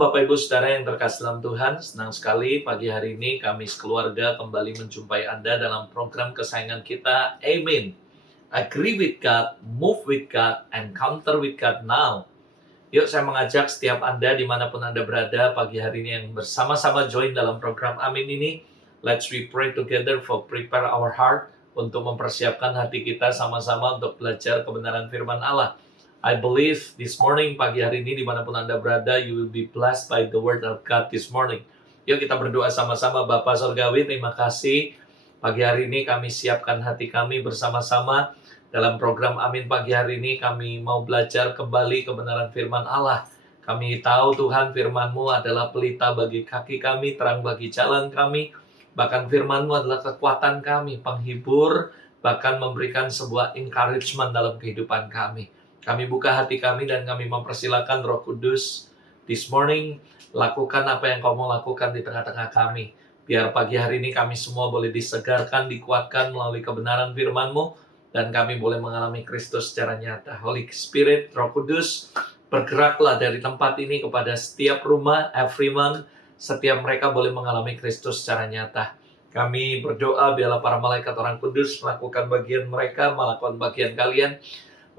Bapak Ibu Saudara yang terkasih dalam Tuhan, senang sekali pagi hari ini kami sekeluarga kembali menjumpai Anda dalam program kesayangan kita, Amen. Agree with God, move with God, and counter with God now. Yuk saya mengajak setiap Anda dimanapun Anda berada pagi hari ini yang bersama-sama join dalam program Amin ini. Let's we pray together for prepare our heart untuk mempersiapkan hati kita sama-sama untuk belajar kebenaran firman Allah. I believe this morning, pagi hari ini dimanapun Anda berada, you will be blessed by the word of God this morning. Yuk kita berdoa sama-sama. Bapa Surgawi, terima kasih. Pagi hari ini kami siapkan hati kami bersama-sama. Dalam program Amin pagi hari ini kami mau belajar kembali kebenaran firman Allah. Kami tahu Tuhan firman-Mu adalah pelita bagi kaki kami, terang bagi jalan kami. Bahkan firman-Mu adalah kekuatan kami, penghibur, bahkan memberikan sebuah encouragement dalam kehidupan kami. Kami buka hati kami dan kami mempersilakan Roh Kudus this morning, lakukan apa yang Kau mau lakukan di tengah-tengah kami. Biar pagi hari ini kami semua boleh disegarkan, dikuatkan melalui kebenaran firman-Mu, dan kami boleh mengalami Kristus secara nyata. Holy Spirit, Roh Kudus, bergeraklah dari tempat ini kepada setiap rumah, everyone, setiap mereka boleh mengalami Kristus secara nyata. Kami berdoa biarlah para malaikat orang kudus melakukan bagian mereka, melakukan bagian kalian.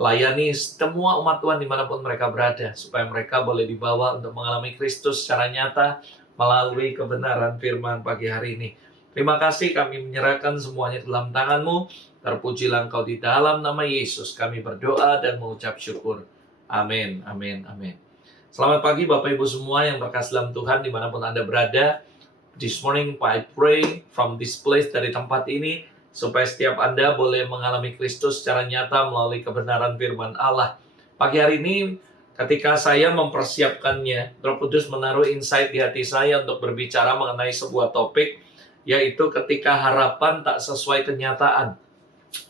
Layani semua umat Tuhan dimanapun mereka berada, supaya mereka boleh dibawa untuk mengalami Kristus secara nyata melalui kebenaran firman pagi hari ini. Terima kasih, kami menyerahkan semuanya dalam tangan-Mu. Terpujilah Engkau di dalam nama Yesus. Kami berdoa dan mengucap syukur. Amin, amin, amin. Selamat pagi Bapak Ibu semua yang berkasih dalam Tuhan dimanapun Anda berada. This morning I pray from this place, dari tempat ini, supaya setiap Anda boleh mengalami Kristus secara nyata melalui kebenaran firman Allah. Pagi hari ini, ketika saya mempersiapkannya, Roh Kudus menaruh insight di hati saya untuk berbicara mengenai sebuah topik, yaitu ketika harapan tak sesuai kenyataan.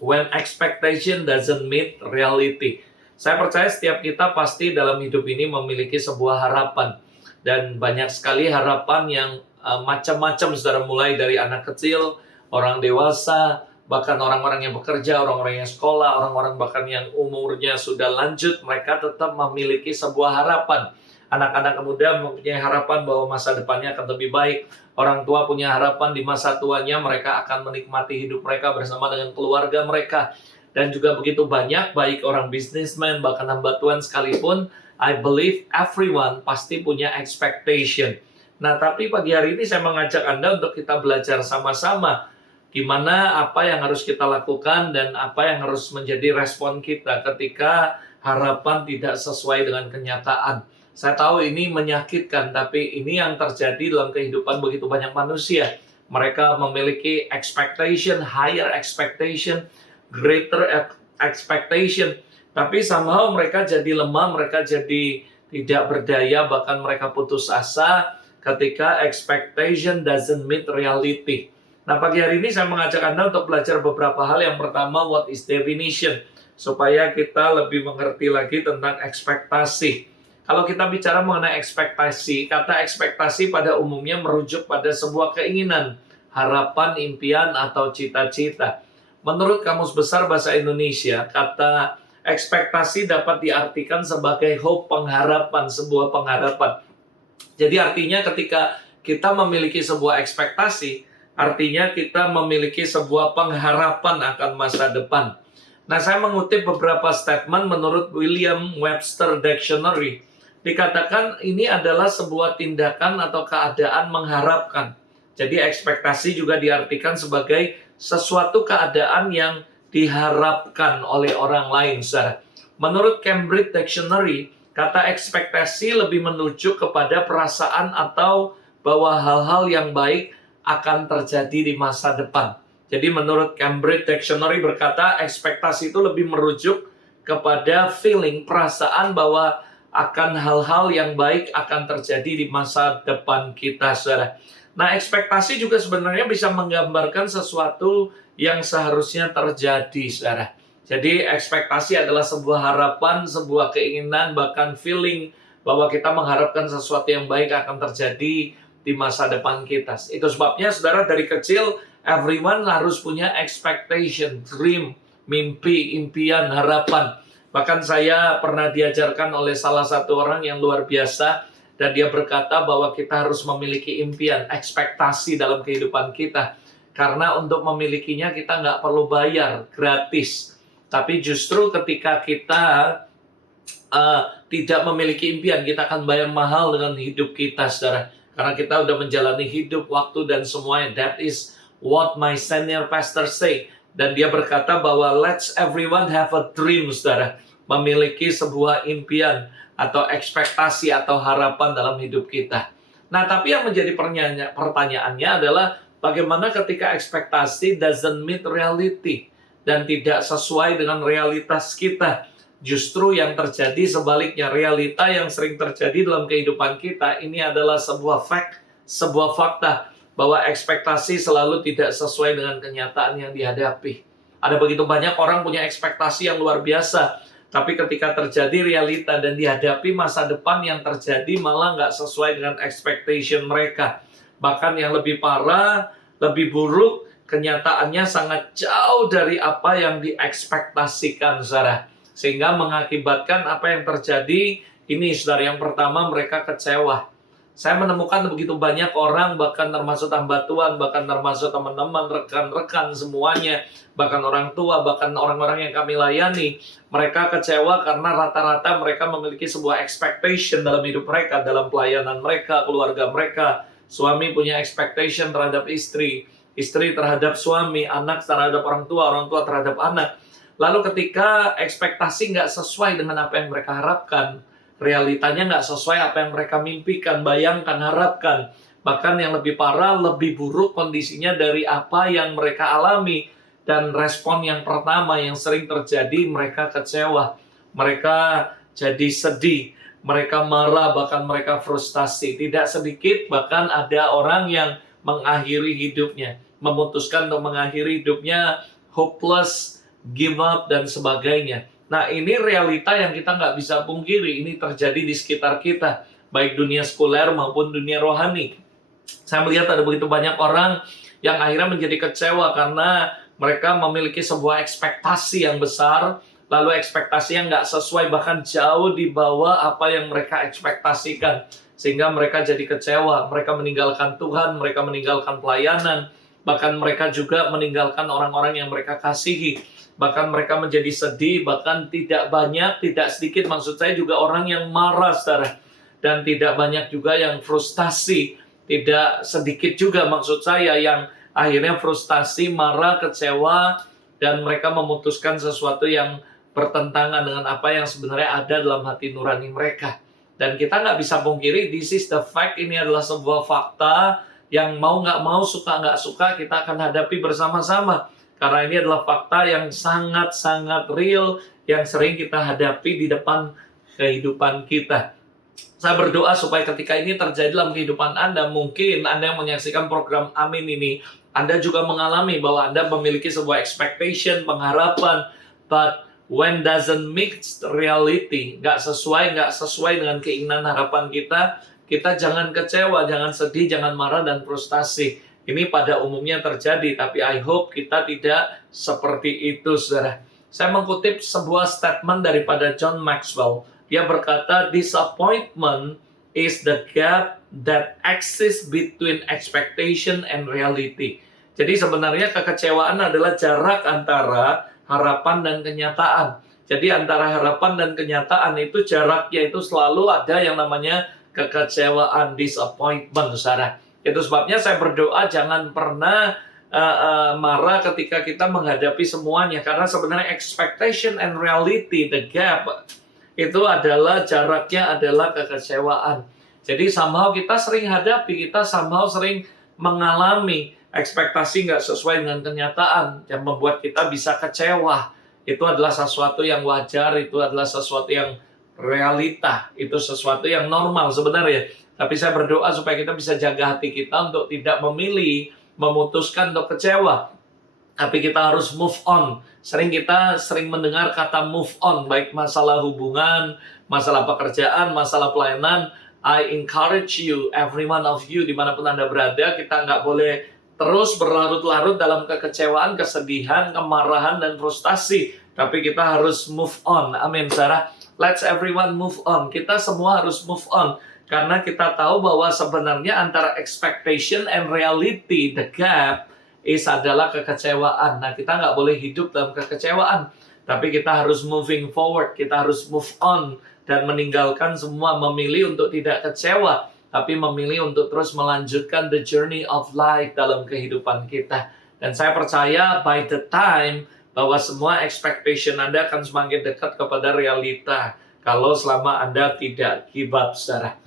When expectation doesn't meet reality. Saya percaya setiap kita pasti dalam hidup ini memiliki sebuah harapan. Dan banyak sekali harapan yang macam-macam, saudara, mulai dari anak kecil, orang dewasa, bahkan orang-orang yang bekerja, orang-orang yang sekolah, orang-orang bahkan yang umurnya sudah lanjut, mereka tetap memiliki sebuah harapan. Anak-anak muda mempunyai harapan bahwa masa depannya akan lebih baik. Orang tua punya harapan di masa tuanya mereka akan menikmati hidup mereka bersama dengan keluarga mereka. Dan juga begitu banyak, baik orang businessman, bahkan hamba Tuhan sekalipun, I believe everyone pasti punya expectation. Nah, tapi pagi hari ini saya mengajak Anda untuk kita belajar sama-sama gimana, apa yang harus kita lakukan dan apa yang harus menjadi respon kita ketika harapan tidak sesuai dengan kenyataan. Saya tahu ini menyakitkan, tapi ini yang terjadi dalam kehidupan begitu banyak manusia. Mereka memiliki expectation, higher expectation, greater expectation. Tapi somehow mereka jadi lemah, mereka jadi tidak berdaya, bahkan mereka putus asa ketika expectation doesn't meet reality. Nah, pagi hari ini saya mengajak Anda untuk belajar beberapa hal. Yang pertama, what is definition? Supaya kita lebih mengerti lagi tentang ekspektasi. Kalau kita bicara mengenai ekspektasi, kata ekspektasi pada umumnya merujuk pada sebuah keinginan, harapan, impian, atau cita-cita. Menurut Kamus Besar Bahasa Indonesia, kata ekspektasi dapat diartikan sebagai hope, pengharapan, sebuah pengharapan. Jadi artinya ketika kita memiliki sebuah ekspektasi, artinya kita memiliki sebuah pengharapan akan masa depan. Nah, saya mengutip beberapa statement menurut William Webster Dictionary. Dikatakan ini adalah sebuah tindakan atau keadaan mengharapkan. Jadi ekspektasi juga diartikan sebagai sesuatu keadaan yang diharapkan oleh orang lain. Menurut Cambridge Dictionary, kata ekspektasi lebih menunjuk kepada perasaan atau bahwa hal-hal yang baik akan terjadi di masa depan. Jadi menurut Cambridge Dictionary berkata ekspektasi itu lebih merujuk kepada feeling, perasaan bahwa akan hal-hal yang baik akan terjadi di masa depan kita, saudara. Nah, ekspektasi juga sebenarnya bisa menggambarkan sesuatu yang seharusnya terjadi, saudara. Jadi ekspektasi adalah sebuah harapan, sebuah keinginan, bahkan feeling bahwa kita mengharapkan sesuatu yang baik akan terjadi di masa depan kita. Itu sebabnya, saudara, dari kecil everyone harus punya expectation, dream, mimpi, impian, harapan. Bahkan saya pernah diajarkan oleh salah satu orang yang luar biasa Dan dia berkata bahwa kita harus memiliki impian, ekspektasi dalam kehidupan kita. Karena untuk memilikinya kita nggak perlu bayar, gratis. Tapi justru ketika kita tidak memiliki impian, kita akan bayar mahal dengan hidup kita, saudara. Karena kita udah menjalani hidup, waktu, dan semuanya. That is what my senior pastor say. Dan dia berkata bahwa let's everyone have a dream, saudara. Memiliki sebuah impian atau ekspektasi atau harapan dalam hidup kita. Nah, tapi yang menjadi pertanyaannya adalah bagaimana ketika ekspektasi doesn't meet reality dan tidak sesuai dengan realitas kita. Justru yang terjadi sebaliknya, realita yang sering terjadi dalam kehidupan kita ini adalah sebuah fact, sebuah fakta bahwa ekspektasi selalu tidak sesuai dengan kenyataan yang dihadapi. Ada begitu banyak orang punya ekspektasi yang luar biasa, tapi ketika terjadi realita dan dihadapi masa depan yang terjadi malah nggak sesuai dengan expectation mereka. Bahkan yang lebih parah, lebih buruk, kenyataannya sangat jauh dari apa yang diekspektasikan, saudara. Sehingga mengakibatkan apa yang terjadi, ini saudara, yang pertama mereka kecewa. Saya menemukan begitu banyak orang, bahkan termasuk tambah tuan, bahkan termasuk teman-teman, rekan-rekan semuanya, bahkan orang tua, bahkan orang-orang yang kami layani, mereka kecewa karena rata-rata mereka memiliki sebuah expectation dalam hidup mereka, dalam pelayanan mereka, keluarga mereka. Suami punya expectation terhadap istri, istri terhadap suami, anak terhadap orang tua terhadap anak. Lalu ketika ekspektasi nggak sesuai dengan apa yang mereka harapkan, realitanya nggak sesuai apa yang mereka mimpikan, bayangkan, harapkan. Bahkan yang lebih parah, lebih buruk kondisinya dari apa yang mereka alami. Dan respon yang pertama yang sering terjadi, mereka kecewa. Mereka jadi sedih, mereka marah, bahkan mereka frustasi. Tidak sedikit, bahkan ada orang yang mengakhiri hidupnya, memutuskan untuk mengakhiri hidupnya, hopeless, give up, dan sebagainya. Nah, ini realita yang kita nggak bisa pungkiri. Ini terjadi di sekitar kita, baik dunia sekuler maupun dunia rohani. Saya melihat ada begitu banyak orang yang akhirnya menjadi kecewa karena mereka memiliki sebuah ekspektasi yang besar, lalu ekspektasi yang nggak sesuai, bahkan jauh di bawah apa yang mereka ekspektasikan. Sehingga mereka jadi kecewa, mereka meninggalkan Tuhan, mereka meninggalkan pelayanan, bahkan mereka juga meninggalkan orang-orang yang mereka kasihi. Bahkan mereka menjadi sedih, bahkan tidak banyak, tidak sedikit maksud saya juga orang yang marah, saudara. Dan tidak banyak juga yang frustasi, tidak sedikit juga maksud saya yang akhirnya frustasi, marah, kecewa, dan mereka memutuskan sesuatu yang bertentangan dengan apa yang sebenarnya ada dalam hati nurani mereka. Dan kita nggak bisa pungkiri, this is the fact, ini adalah sebuah fakta yang mau nggak mau, suka nggak suka, kita akan hadapi bersama-sama. Karena ini adalah fakta yang sangat-sangat real, yang sering kita hadapi di depan kehidupan kita. Saya berdoa supaya ketika ini terjadi dalam kehidupan Anda, mungkin Anda yang menyaksikan program Amin ini, Anda juga mengalami bahwa Anda memiliki sebuah expectation, pengharapan, but when doesn't meet reality, nggak sesuai dengan keinginan harapan kita, kita jangan kecewa, jangan sedih, jangan marah, dan frustasi. Ini pada umumnya terjadi, tapi I hope kita tidak seperti itu, saudara. Saya mengutip sebuah statement daripada John Maxwell. Dia berkata, disappointment is the gap that exists between expectation and reality. Jadi sebenarnya kekecewaan adalah jarak antara harapan dan kenyataan. Jadi antara harapan dan kenyataan itu jaraknya itu selalu ada yang namanya kekecewaan, disappointment, saudara. Itu sebabnya saya berdoa jangan pernah marah ketika kita menghadapi semuanya. Karena sebenarnya expectation and reality, the gap, itu adalah jaraknya adalah kekecewaan. Jadi somehow kita sering hadapi, kita somehow sering mengalami ekspektasi nggak sesuai dengan kenyataan yang membuat kita bisa kecewa. Itu adalah sesuatu yang wajar, itu adalah sesuatu yang realita, itu sesuatu yang normal sebenarnya. Tapi saya berdoa supaya kita bisa jaga hati kita untuk tidak memilih, memutuskan untuk kecewa. Tapi kita harus move on. Kita sering mendengar kata move on, baik masalah hubungan, masalah pekerjaan, masalah pelayanan. I encourage you, every one of you, dimanapun Anda berada, kita nggak boleh terus berlarut-larut dalam kekecewaan, kesedihan, kemarahan, dan frustasi. Tapi kita harus move on. Amin, Sarah. Let's everyone move on. Kita semua harus move on. Karena kita tahu bahwa sebenarnya antara expectation and reality, the gap adalah kekecewaan. Nah, kita nggak boleh hidup dalam kekecewaan. Tapi kita harus moving forward, kita harus move on. Dan meninggalkan semua, memilih untuk tidak kecewa. Tapi memilih untuk terus melanjutkan the journey of life dalam kehidupan kita. Dan saya percaya by the time bahwa semua expectation Anda akan semakin dekat kepada realita. Kalau selama Anda tidak give up, saudara.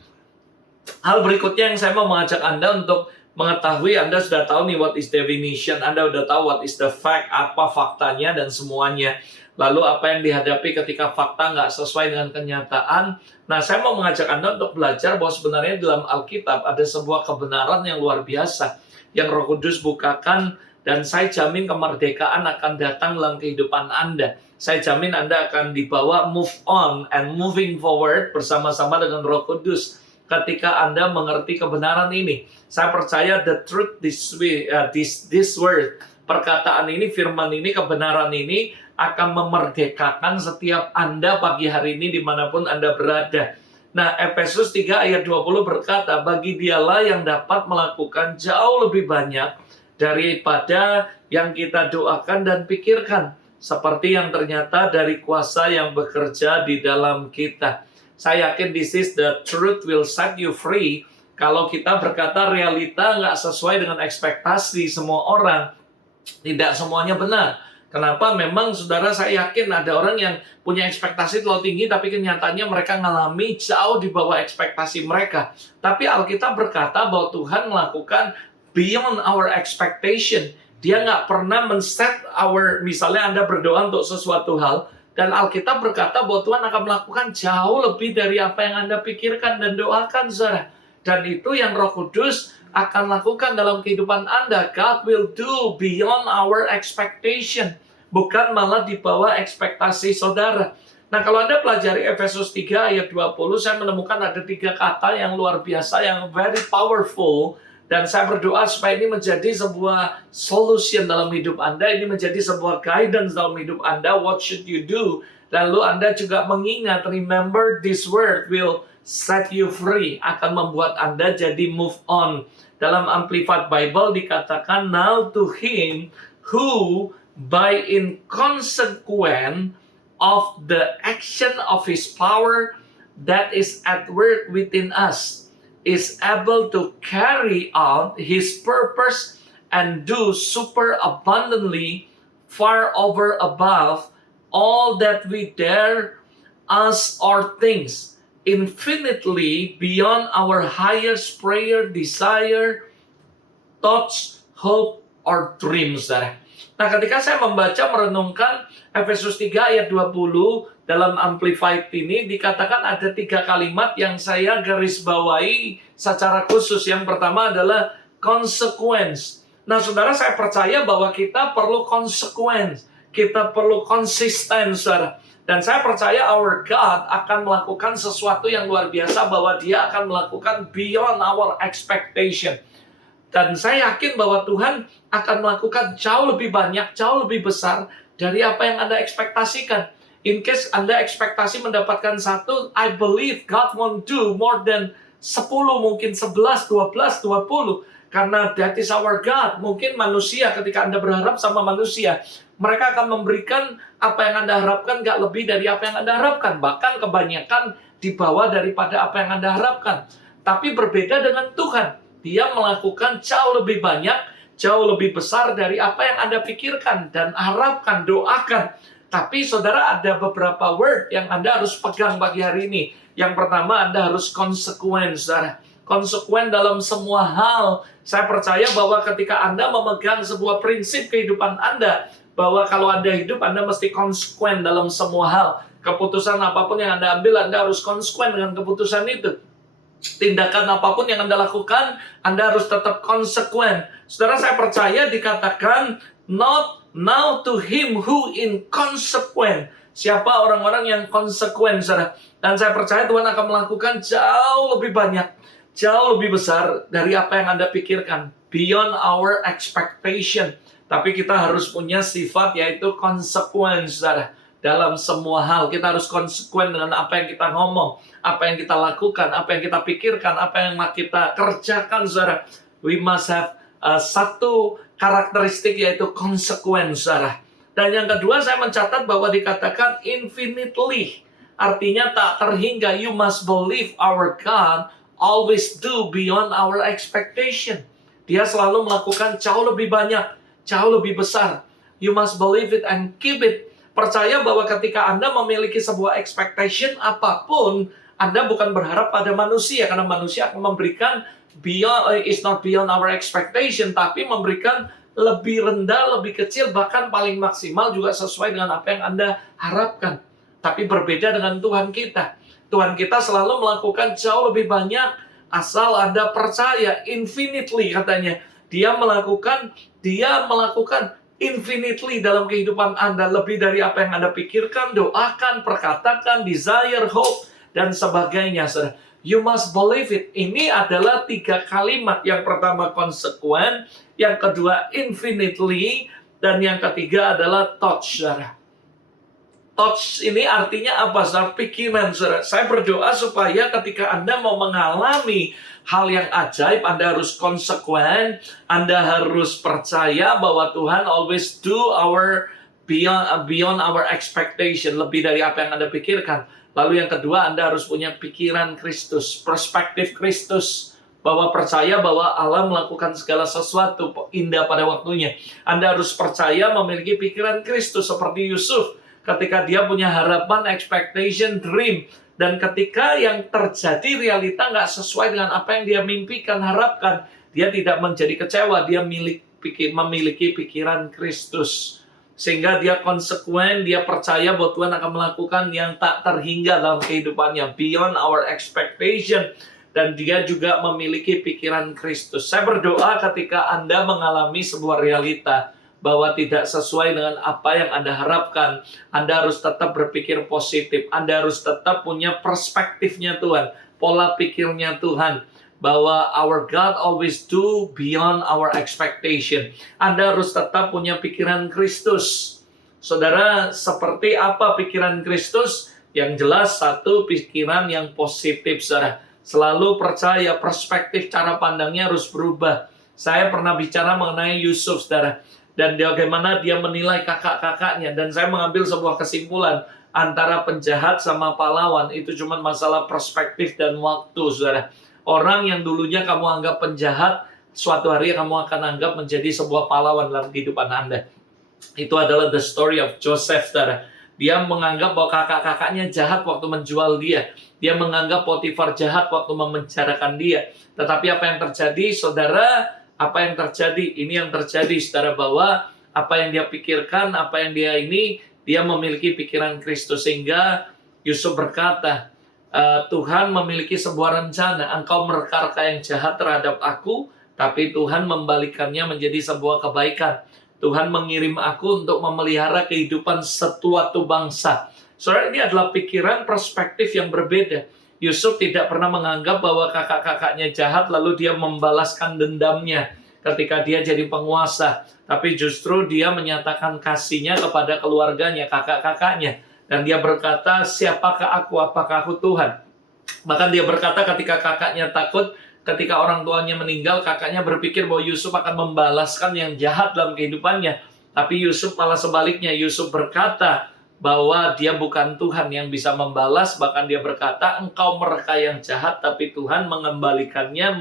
Hal berikutnya yang saya mau mengajak Anda untuk mengetahui, Anda sudah tahu nih what is definition, Anda sudah tahu what is the fact, apa faktanya dan semuanya. Lalu apa yang dihadapi ketika fakta nggak sesuai dengan kenyataan. Nah, saya mau mengajak Anda untuk belajar bahwa sebenarnya dalam Alkitab ada sebuah kebenaran yang luar biasa yang Roh Kudus bukakan, dan saya jamin kemerdekaan akan datang dalam kehidupan Anda. Saya jamin Anda akan dibawa move on and moving forward bersama-sama dengan Roh Kudus. Ketika Anda mengerti kebenaran ini, saya percaya the truth this word, perkataan ini, firman ini, kebenaran ini akan memerdekakan setiap Anda pagi hari ini dimanapun Anda berada. Nah, Efesus 3 ayat 20 berkata, bagi dialah yang dapat melakukan jauh lebih banyak daripada yang kita doakan dan pikirkan, seperti yang ternyata dari kuasa yang bekerja di dalam kita. Saya yakin this is the truth will set you free. Kalau kita berkata realita nggak sesuai dengan ekspektasi semua orang, tidak semuanya benar. Kenapa? Memang saudara, saya yakin ada orang yang punya ekspektasi terlalu tinggi, tapi kenyataannya mereka ngalami jauh di bawah ekspektasi mereka. Tapi Alkitab berkata bahwa Tuhan melakukan beyond our expectation. Dia nggak pernah men-set misalnya Anda berdoa untuk sesuatu hal, dan Alkitab berkata bahwa Tuhan akan melakukan jauh lebih dari apa yang Anda pikirkan dan doakan, saudara. Dan itu yang Roh Kudus akan lakukan dalam kehidupan Anda. God will do beyond our expectation. Bukan malah di bawah ekspektasi saudara. Nah, kalau Anda pelajari Efesus 3 ayat 20, saya menemukan ada 3 kata yang luar biasa, yang very powerful. Dan saya berdoa supaya ini menjadi sebuah solution dalam hidup Anda, ini menjadi sebuah guidance dalam hidup Anda, what should you do. Lalu Anda juga mengingat, remember this word will set you free, akan membuat Anda jadi move on. Dalam Amplified Bible dikatakan, now to him who by in consequence of the action of his power that is at work within us, is able to carry out his purpose and do super abundantly far over above all that we dare ask or things, infinitely beyond our highest prayer, desire, thoughts, hope, or dreams. Nah, ketika saya membaca, merenungkan Efesus 3 ayat 20 dalam Amplified ini, dikatakan ada 3 kalimat yang saya garis bawahi secara khusus. Yang pertama adalah consequence. Nah, saudara, saya percaya bahwa kita perlu consequence. Kita perlu konsisten, saudara. Dan saya percaya our God akan melakukan sesuatu yang luar biasa, bahwa Dia akan melakukan beyond our expectation. Dan saya yakin bahwa Tuhan akan melakukan jauh lebih banyak, jauh lebih besar dari apa yang Anda ekspektasikan. In case Anda ekspektasi mendapatkan 1, I believe God won't do more than 10, mungkin 11, 12, 20. Karena that is our God. Mungkin manusia, ketika Anda berharap sama manusia, mereka akan memberikan apa yang Anda harapkan gak lebih dari apa yang Anda harapkan. Bahkan kebanyakan di bawah daripada apa yang Anda harapkan. Tapi berbeda dengan Tuhan. Dia melakukan jauh lebih banyak, jauh lebih besar dari apa yang Anda pikirkan dan harapkan, doakan. Tapi saudara, ada beberapa word yang Anda harus pegang pagi hari ini. Yang pertama, Anda harus konsekuen, saudara. Konsekuen dalam semua hal. Saya percaya bahwa ketika Anda memegang sebuah prinsip kehidupan Anda, bahwa kalau Anda hidup, Anda mesti konsekuen dalam semua hal. Keputusan apapun yang Anda ambil, Anda harus konsekuen dengan keputusan itu. Tindakan apapun yang Anda lakukan, Anda harus tetap konsekuen. Saudara, saya percaya dikatakan, not now to him who inconsequent. Siapa orang-orang yang konsekuen, saudara? Dan saya percaya Tuhan akan melakukan jauh lebih banyak, jauh lebih besar dari apa yang Anda pikirkan. Beyond our expectation. Tapi kita harus punya sifat, yaitu konsekuen, saudara. dalam semua hal. Kita harus konsekuen dengan apa yang kita ngomong, apa yang kita lakukan, apa yang kita pikirkan, apa yang kita kerjakan, saudara. We must have satu karakteristik, yaitu konsekuen, saudara. Dan yang kedua, saya mencatat bahwa dikatakan infinitely. Artinya tak terhingga. You must believe our God always do beyond our expectation. Dia selalu melakukan jauh lebih banyak, jauh lebih besar. You must believe it and keep it. Percaya bahwa ketika Anda memiliki sebuah expectation apapun, Anda bukan berharap pada manusia, karena manusia akan memberikan is not beyond our expectation, tapi memberikan lebih rendah, lebih kecil, bahkan paling maksimal juga sesuai dengan apa yang Anda harapkan. Tapi berbeda dengan Tuhan kita. Tuhan kita selalu melakukan jauh lebih banyak asal Anda percaya. Infinitely katanya. Dia melakukan infinitely dalam kehidupan Anda. Lebih dari apa yang Anda pikirkan, doakan, perkatakan, desire, hope, dan sebagainya. You must believe it. Ini adalah 3 kalimat. Yang pertama konsekuen, yang kedua infinitely, dan yang ketiga adalah touch, saudara. Touch ini artinya apa, saudara? Pikiran, saudara. Saya berdoa supaya ketika Anda mau mengalami hal yang ajaib, Anda harus konsekuen, Anda harus percaya bahwa Tuhan always do beyond our expectation, lebih dari apa yang Anda pikirkan. Lalu yang kedua, Anda harus punya pikiran Kristus, perspektif Kristus, bahwa percaya bahwa Allah melakukan segala sesuatu indah pada waktunya. Anda harus percaya memiliki pikiran Kristus seperti Yusuf, ketika dia punya harapan, expectation, dream, dan ketika yang terjadi realita nggak sesuai dengan apa yang dia mimpikan, harapkan, dia tidak menjadi kecewa, dia memiliki pikiran Kristus. Sehingga dia konsekuen, dia percaya bahwa Tuhan akan melakukan yang tak terhingga dalam kehidupannya, beyond our expectation. Dan dia juga memiliki pikiran Kristus. Saya berdoa ketika Anda mengalami sebuah realita bahwa tidak sesuai dengan apa yang Anda harapkan, Anda harus tetap berpikir positif. Anda harus tetap punya perspektifnya Tuhan, pola pikirnya Tuhan, bahwa our God always do beyond our expectation. Anda harus tetap punya pikiran Kristus. Saudara, seperti apa pikiran Kristus? Yang jelas, satu, pikiran yang positif, saudara. Selalu percaya, perspektif cara pandangnya harus berubah. Saya pernah bicara mengenai Yusuf, saudara. Dan bagaimana dia menilai kakak-kakaknya. Dan saya mengambil sebuah kesimpulan. Antara penjahat sama pahlawan, itu cuma masalah perspektif dan waktu, saudara. Orang yang dulunya kamu anggap penjahat, suatu hari kamu akan anggap menjadi sebuah pahlawan dalam kehidupan Anda. Itu adalah the story of Joseph, saudara. Dia menganggap bahwa kakak-kakaknya jahat waktu menjual dia. Dia menganggap Potifar jahat waktu memenjarakan dia. Tetapi apa yang terjadi, saudara? Apa yang terjadi? Ini yang terjadi, saudara, bahwa apa yang dia pikirkan, apa yang dia memiliki pikiran Kristus. Sehingga Yusuf berkata, Tuhan memiliki sebuah rencana. Engkau mereka yang jahat terhadap aku, tapi Tuhan membalikannya menjadi sebuah kebaikan. Tuhan mengirim aku untuk memelihara kehidupan sesuatu bangsa. Saudara, ini adalah pikiran perspektif yang berbeda. Yusuf tidak pernah menganggap bahwa kakak-kakaknya jahat lalu dia membalaskan dendamnya ketika dia jadi penguasa. Tapi justru dia menyatakan kasihnya kepada keluarganya, kakak-kakaknya. Dan dia berkata, siapakah aku, apakah aku Tuhan? Bahkan dia berkata ketika kakaknya takut, ketika orang tuanya meninggal, kakaknya berpikir bahwa Yusuf akan membalaskan yang jahat dalam kehidupannya. Tapi Yusuf malah sebaliknya, Yusuf berkata bahwa dia bukan Tuhan yang bisa membalas. Bahkan dia berkata, engkau mereka yang jahat, tapi Tuhan membalikannya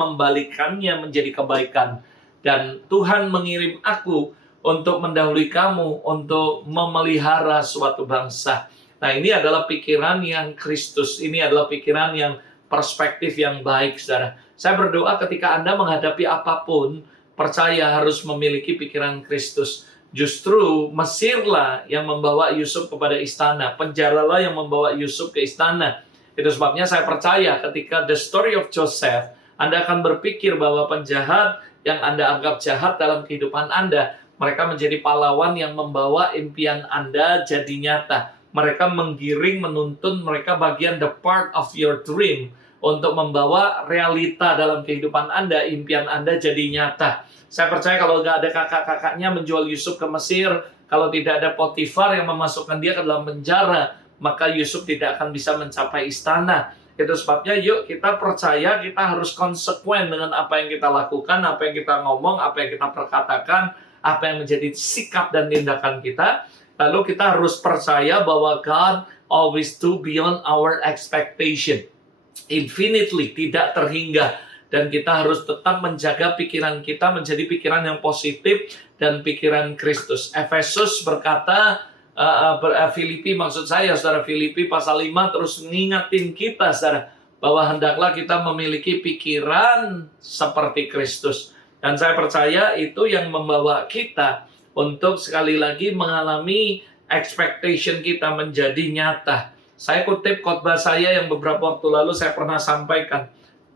menjadi kebaikan. Dan Tuhan mengirim aku untuk mendahului kamu, untuk memelihara suatu bangsa. Nah, ini adalah pikiran yang Kristus. Ini adalah pikiran yang perspektif yang baik, saudara. Saya berdoa ketika Anda menghadapi apapun, percaya harus memiliki pikiran Kristus. Justru Mesirlah yang membawa Yusuf kepada istana. Penjaralah yang membawa Yusuf ke istana. Itu sebabnya saya percaya ketika the story of Joseph, Anda akan berpikir bahwa penjahat yang Anda anggap jahat dalam kehidupan Anda, mereka menjadi pahlawan yang membawa impian Anda jadi nyata. Mereka menggiring, menuntun, mereka bagian the part of your dream untuk membawa realita dalam kehidupan Anda, impian Anda jadi nyata. Saya percaya kalau nggak ada kakak-kakaknya menjual Yusuf ke Mesir, kalau tidak ada Potifar yang memasukkan dia ke dalam penjara, maka Yusuf tidak akan bisa mencapai istana. Itu sebabnya yuk kita percaya kita harus konsekuen dengan apa yang kita lakukan, apa yang kita ngomong, apa yang kita perkatakan, apa yang menjadi sikap dan tindakan kita. Lalu kita harus percaya bahwa God always do beyond our expectation. Infinitely, tidak terhingga. Dan kita harus tetap menjaga pikiran kita menjadi pikiran yang positif dan pikiran Kristus. Efesus berkata, Filipi maksud saya, saudara, Filipi pasal 5 terus ngingatin kita, saudara, bahwa hendaklah kita memiliki pikiran seperti Kristus. Dan saya percaya itu yang membawa kita untuk sekali lagi mengalami expectation kita menjadi nyata. Saya kutip khotbah saya yang beberapa waktu lalu saya pernah sampaikan.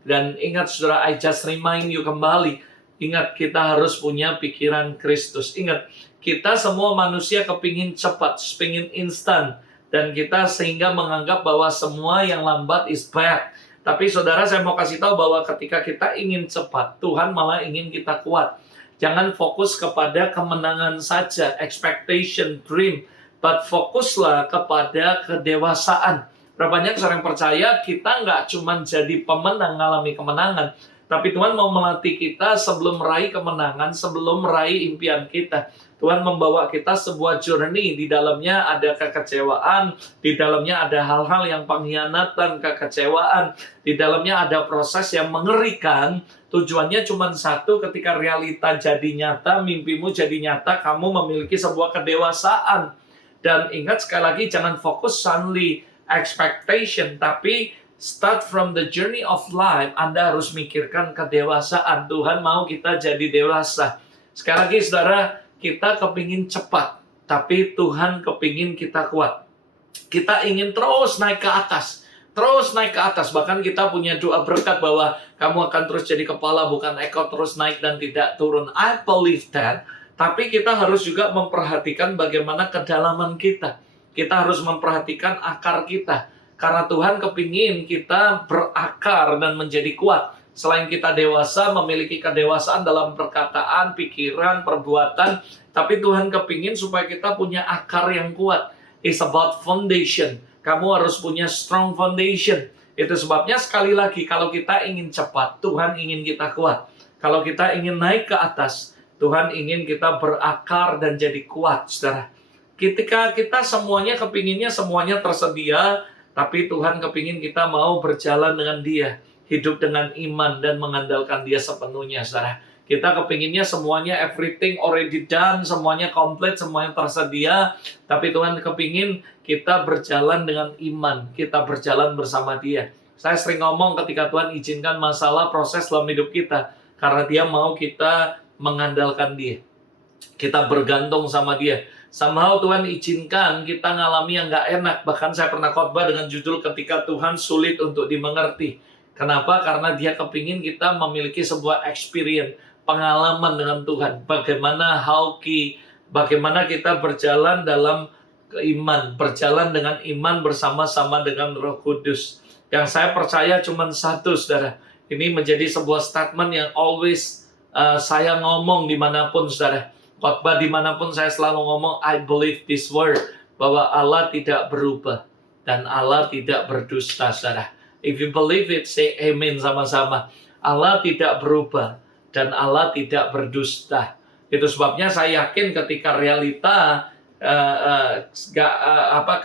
Dan ingat saudara, I just remind you kembali. Ingat, kita harus punya pikiran Kristus. Ingat, kita semua manusia kepingin cepat, kepingin instan. Dan kita sehingga menganggap bahwa semua yang lambat is bad. Tapi saudara, saya mau kasih tahu bahwa ketika kita ingin cepat, Tuhan malah ingin kita kuat. Jangan fokus kepada kemenangan saja, expectation, dream. But fokuslah kepada kedewasaan. Berapa banyak orang percaya kita nggak cuma jadi pemenang, ngalami kemenangan. Tapi Tuhan mau melatih kita sebelum meraih kemenangan, sebelum meraih impian kita. Tuhan membawa kita sebuah journey. Di dalamnya ada kekecewaan. Di dalamnya ada hal-hal yang pengkhianatan, kekecewaan. Di dalamnya ada proses yang mengerikan. Tujuannya cuma satu, ketika realita jadi nyata, mimpimu jadi nyata, kamu memiliki sebuah kedewasaan. Dan ingat sekali lagi, jangan fokus only expectation, tapi start from the journey of life. Anda harus mikirkan kedewasaan. Tuhan mau kita jadi dewasa. Sekali lagi saudara, kita kepingin cepat, tapi Tuhan kepingin kita kuat. Kita ingin terus naik ke atas. Terus naik ke atas. Bahkan kita punya doa berkat bahwa kamu akan terus jadi kepala, bukan ekor, terus naik dan tidak turun. I believe that. Tapi kita harus juga memperhatikan bagaimana kedalaman kita. Kita harus memperhatikan akar kita. Karena Tuhan kepingin kita berakar dan menjadi kuat. Selain kita dewasa, memiliki kedewasaan dalam perkataan, pikiran, perbuatan. Tapi Tuhan kepingin supaya kita punya akar yang kuat. It's about foundation. Kamu harus punya strong foundation. Itu sebabnya sekali lagi, kalau kita ingin cepat, Tuhan ingin kita kuat. Kalau kita ingin naik ke atas, Tuhan ingin kita berakar dan jadi kuat, saudara. Ketika kita semuanya kepinginnya semuanya tersedia, tapi Tuhan kepingin kita mau berjalan dengan Dia, hidup dengan iman dan mengandalkan Dia sepenuhnya, saudara. Kita kepinginnya semuanya everything already done, semuanya komplit, semuanya tersedia, tapi Tuhan kepingin kita berjalan dengan iman, kita berjalan bersama Dia. Saya sering ngomong ketika Tuhan izinkan masalah proses dalam hidup kita, karena Dia mau kita mengandalkan Dia. Kita bergantung sama Dia. Somehow Tuhan izinkan kita ngalami yang gak enak. Bahkan saya pernah khotbah dengan judul ketika Tuhan sulit untuk dimengerti. Kenapa? Karena Dia kepingin kita memiliki sebuah experience, pengalaman dengan Tuhan. Bagaimana kita berjalan dalam iman, berjalan dengan iman bersama-sama dengan Roh Kudus. Yang saya percaya cuma satu, saudara. Ini menjadi sebuah statement yang always saya ngomong dimanapun, saudara. Khotbah dimanapun saya selalu ngomong, I believe this word, bahwa Allah tidak berubah dan Allah tidak berdusta, saudara. If you believe it, say amen sama-sama. Allah tidak berubah dan Allah tidak berdusta. Itu sebabnya saya yakin ketika realita,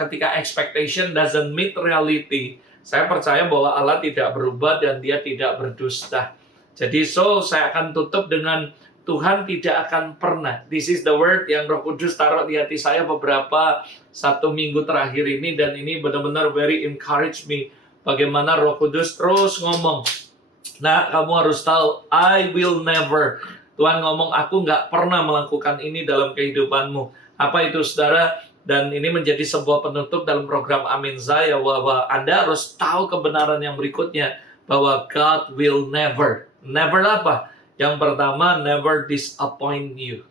ketika expectation doesn't meet reality, saya percaya bahwa Allah tidak berubah dan Dia tidak berdusta. Jadi saya akan tutup dengan Tuhan tidak akan pernah. This is the word yang Roh Kudus taruh di hati saya beberapa 1 minggu terakhir ini. Dan ini benar-benar very encourage me. Bagaimana Roh Kudus terus ngomong. Nah, kamu harus tahu, I will never. Tuhan ngomong, aku nggak pernah melakukan ini dalam kehidupanmu. Apa itu, saudara? Dan ini menjadi sebuah penutup dalam program Amin saya. Bahwa Anda harus tahu kebenaran yang berikutnya. Bahwa God will never. Never apa? Yang pertama, never disappoint you.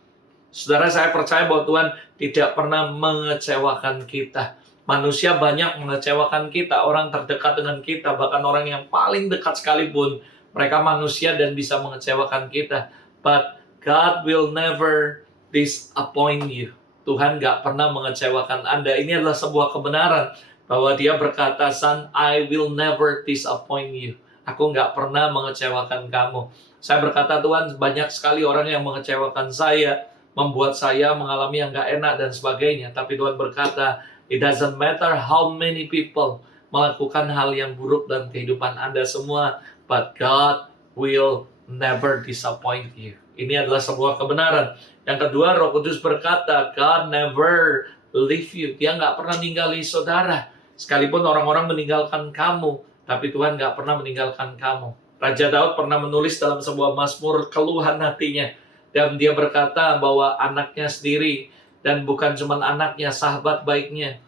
Saudara, saya percaya bahwa Tuhan tidak pernah mengecewakan kita. Manusia banyak mengecewakan kita, orang terdekat dengan kita, bahkan orang yang paling dekat sekalipun, mereka manusia dan bisa mengecewakan kita. But God will never disappoint you. Tuhan gak pernah mengecewakan Anda. Ini adalah sebuah kebenaran bahwa Dia berkata, "Son, I will never disappoint you." Aku gak pernah mengecewakan kamu. Saya berkata, Tuhan, banyak sekali orang yang mengecewakan saya, membuat saya mengalami yang gak enak dan sebagainya. Tapi Tuhan berkata, it doesn't matter how many people melakukan hal yang buruk dalam kehidupan Anda semua, but God will never disappoint you. Ini adalah sebuah kebenaran. Yang kedua, Roh Kudus berkata, God never leave you. Dia nggak pernah ninggali saudara. Sekalipun orang-orang meninggalkan kamu, tapi Tuhan nggak pernah meninggalkan kamu. Raja Daud pernah menulis dalam sebuah mazmur keluhan hatinya. Dan dia berkata bahwa anaknya sendiri, dan bukan cuma anaknya, sahabat baiknya,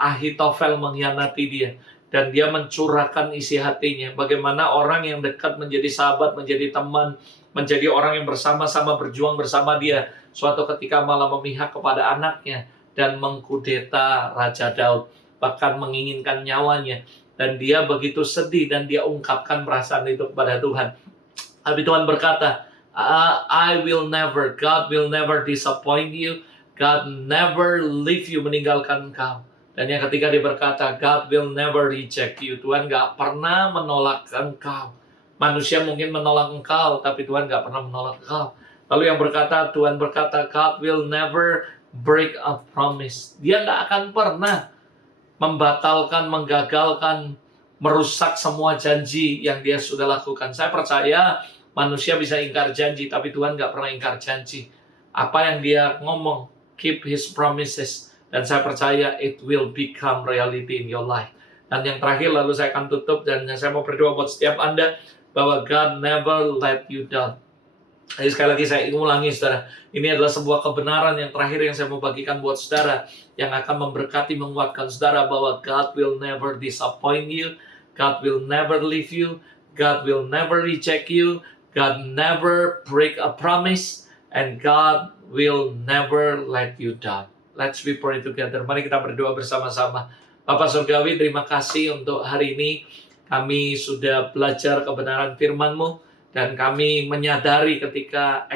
Ahitofel mengkhianati dia. Dan dia mencurahkan isi hatinya. Bagaimana orang yang dekat menjadi sahabat, menjadi teman, menjadi orang yang bersama-sama berjuang bersama dia, suatu ketika malah memihak kepada anaknya dan mengkudeta Raja Daud, bahkan menginginkan nyawanya. Dan dia begitu sedih dan dia ungkapkan perasaan itu kepada Tuhan. Tapi Tuhan berkata, I will never, God will never disappoint you. God never leave you, meninggalkan engkau. Dan yang ketiga dia berkata, God will never reject you. Tuhan gak pernah menolak engkau. Manusia mungkin menolak engkau, tapi Tuhan gak pernah menolak engkau. Lalu yang berkata, Tuhan berkata, God will never break a promise. Dia gak akan pernah membatalkan, menggagalkan, merusak semua janji yang dia sudah lakukan. Saya percaya manusia bisa ingkar janji, tapi Tuhan gak pernah ingkar janji. Apa yang dia ngomong, keep His promises. Dan saya percaya it will become reality in your life. Dan yang terakhir, lalu saya akan tutup, dan saya mau berdoa buat setiap Anda, bahwa God never let you down. Jadi sekali lagi saya ingin ulangi, saudara. Ini adalah sebuah kebenaran yang terakhir yang saya mau bagikan buat saudara, yang akan memberkati, menguatkan saudara, bahwa God will never disappoint you, God will never leave you, God will never reject you, God never break a promise, and God will never let you down. Let's be pray together. Mari kita berdoa bersama-sama. Bapak Surgawi, terima kasih untuk hari ini. Kami sudah belajar kebenaran firman-Mu, dan kami menyadari ketika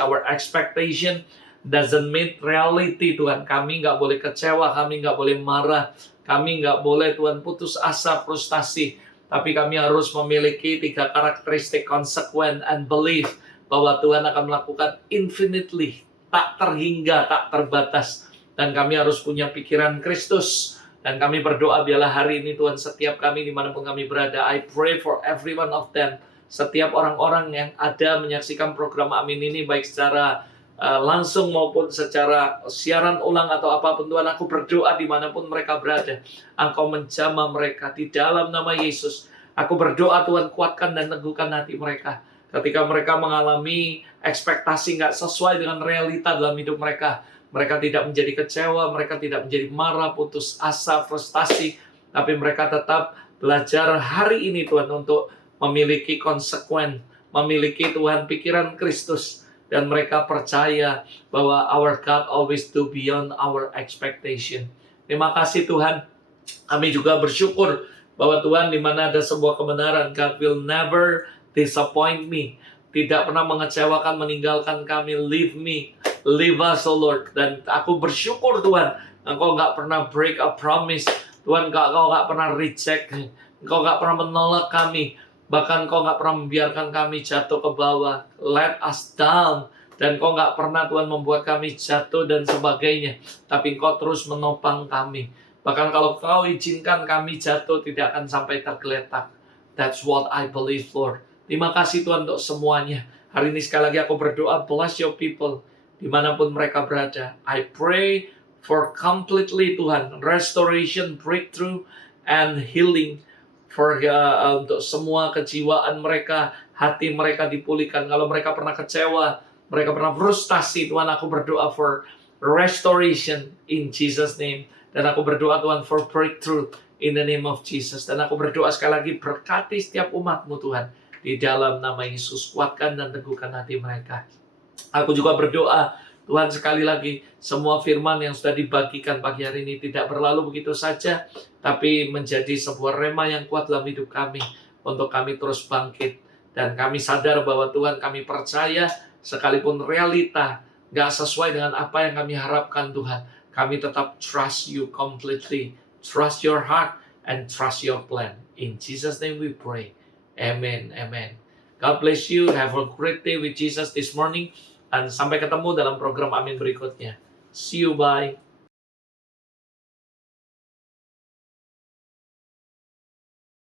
our expectation doesn't meet reality, Tuhan. Kami nggak boleh kecewa, kami nggak boleh marah, kami nggak boleh, Tuhan, putus asa, frustasi. Tapi kami harus memiliki 3 karakteristik, consequent and belief, bahwa Tuhan akan melakukan infinitely, tak terhingga, tak terbatas. Dan kami harus punya pikiran Kristus. Dan kami berdoa biarlah hari ini, Tuhan, setiap kami dimanapun kami berada, I pray for every one of them. Setiap orang-orang yang ada menyaksikan program Amin ini, baik secara langsung maupun secara siaran ulang atau apapun, Tuhan, aku berdoa dimanapun mereka berada, Engkau menjamah mereka di dalam nama Yesus. Aku berdoa, Tuhan, kuatkan dan teguhkan hati mereka. Ketika mereka mengalami ekspektasi nggak sesuai dengan realita dalam hidup mereka, mereka tidak menjadi kecewa, mereka tidak menjadi marah, putus asa, frustasi, tapi mereka tetap belajar hari ini, Tuhan, untuk memiliki konsekuen, memiliki, Tuhan, pikiran Kristus, dan mereka percaya bahwa our God always do beyond our expectation. Terima kasih, Tuhan. Kami juga bersyukur bahwa, Tuhan, di mana ada sebuah kebenaran, God will never disappoint me. Tidak pernah mengecewakan, meninggalkan kami, leave me, leave us, oh Lord. Dan aku bersyukur, Tuhan, Engkau nggak pernah break a promise. Tuhan, Engkau nggak pernah reject, Engkau nggak pernah menolak kami. Bahkan Kau nggak pernah membiarkan kami jatuh ke bawah, let us down. Dan Kau nggak pernah, Tuhan, membuat kami jatuh dan sebagainya. Tapi Kau terus menopang kami. Bahkan kalau Kau izinkan kami jatuh, tidak akan sampai tergeletak. That's what I believe, Lord. Terima kasih, Tuhan, untuk semuanya. Hari ini sekali lagi aku berdoa, bless your people, dimanapun mereka berada. I pray for completely, Tuhan, restoration, breakthrough, and healing. Untuk semua kejiwaan mereka, hati mereka dipulihkan. Kalau mereka pernah kecewa, mereka pernah frustasi, Tuhan, aku berdoa for restoration in Jesus' name. Dan aku berdoa, Tuhan, for breakthrough in the name of Jesus. Dan aku berdoa sekali lagi, berkati setiap umat-Mu, Tuhan, di dalam nama Yesus. Kuatkan dan teguhkan hati mereka. Aku juga berdoa Tuhan, sekali lagi, semua firman yang sudah dibagikan pagi hari ini tidak berlalu begitu saja, tapi menjadi sebuah rema yang kuat dalam hidup kami, untuk kami terus bangkit. Dan kami sadar bahwa Tuhan, kami percaya, sekalipun realita nggak sesuai dengan apa yang kami harapkan Tuhan, kami tetap trust you completely, trust your heart, and trust your plan. In Jesus' name we pray. Amen, amen. God bless you. Have a great day with Jesus this morning. Dan sampai ketemu dalam program Amin berikutnya. See you, bye.